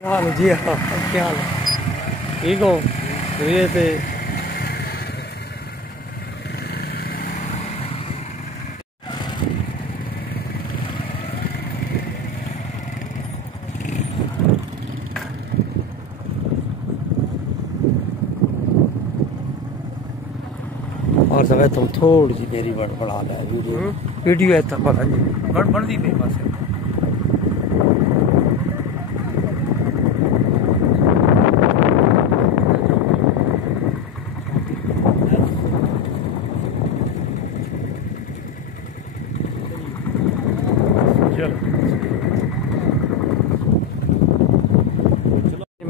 हाल जी हाँ क्या हाल है ठीक हो ये थे और सब तुम थोड़ी सी मेरी बढ़ा ला वीडियो है तो पता नहीं बढ़ती नहीं बस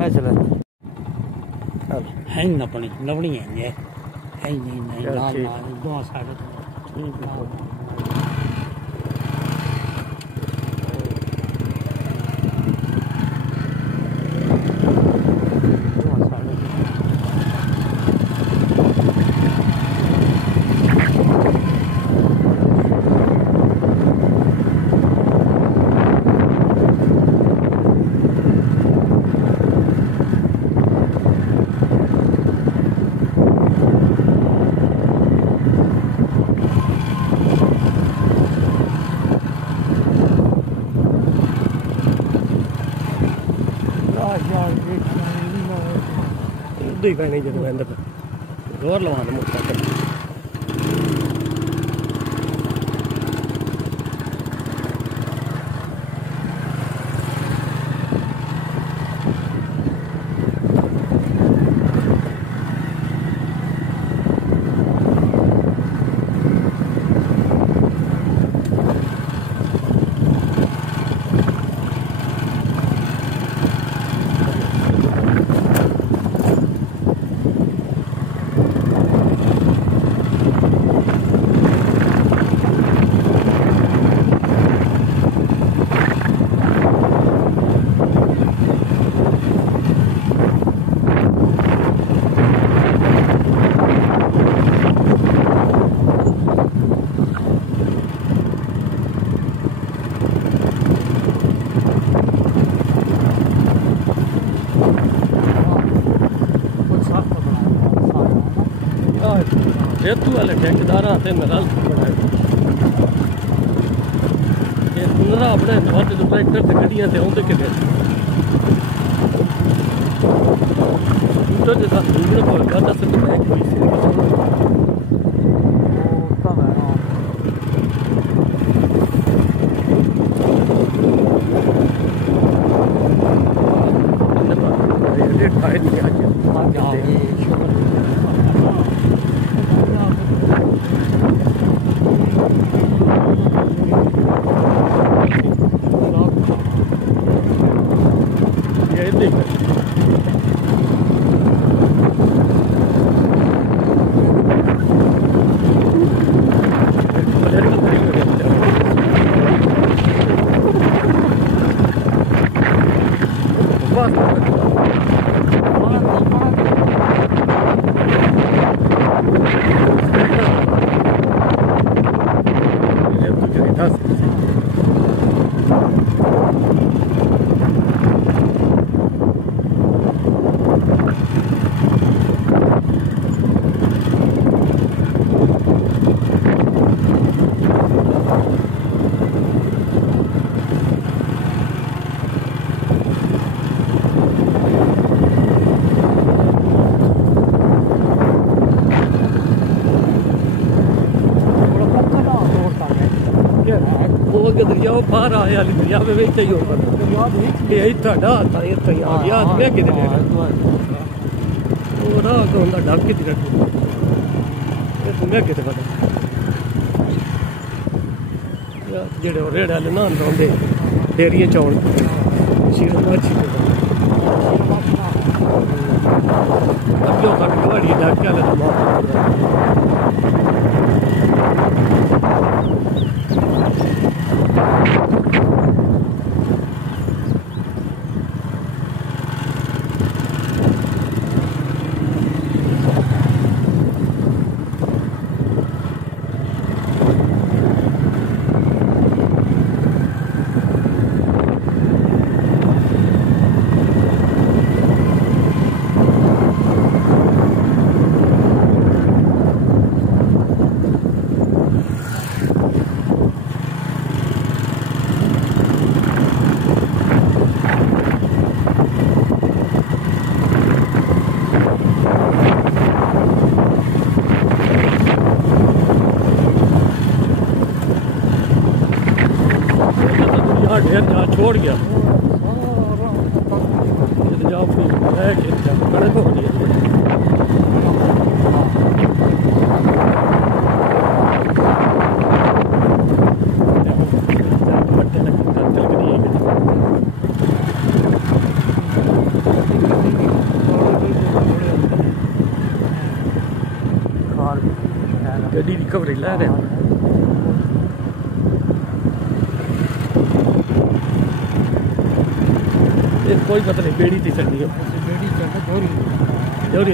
मैं चला है ना अपनी लवनी है ये है नहीं नहीं लाल लाल दो साइड ठीक है ही पैनी जो अंदर जोर लवा दे मोटरसाइकिल सेतु वाले ठेकेदार आते नराल ये पुनरा अपने बहुत ट्रैक्टर से गड्डियां से आते कि तो जैसा सुनने को लगा 10 रुपए कोई दरिया बाहर आया दरिया में चाहिए आ गया मैं कि ढक कि मैं कि जेड़े रेड़े आले नहांदे होंदे डेरिये चौल अग्गों तक बड़ी ढाके आले छोड़ गया जाओ बड़े तो हो गया गड्डी रिकवरी लै रहे हैं कोई पता नहीं बेड़ी थी चढ़नी बेड़ी चढ़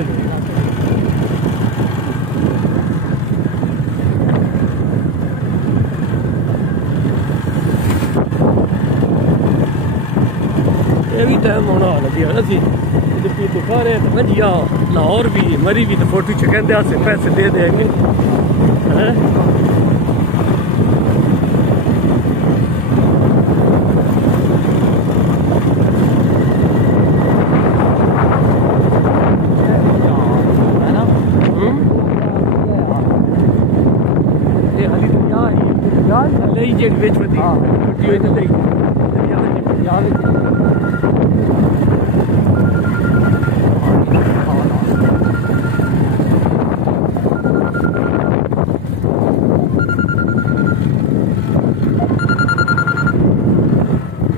ये भी टाइम होना लगे असी दिखा रहे तो भजिया लाहौर भी मरी भी तो फोटो चकेंदे से पैसे दे देंगे जेडी बेच बदी छुट्टी होई ते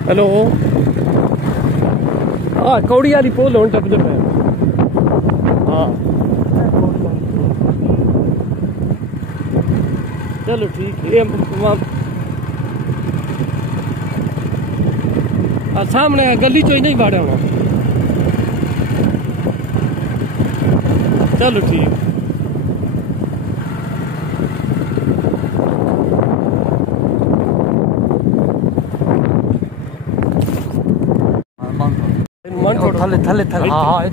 हेलो हाँ कौड़ी वाली पोल होने टप पे हाँ चलो ठीक है सामने गली चो ही नहीं बाड़े होना चलो ठीक थले थले थले हाँ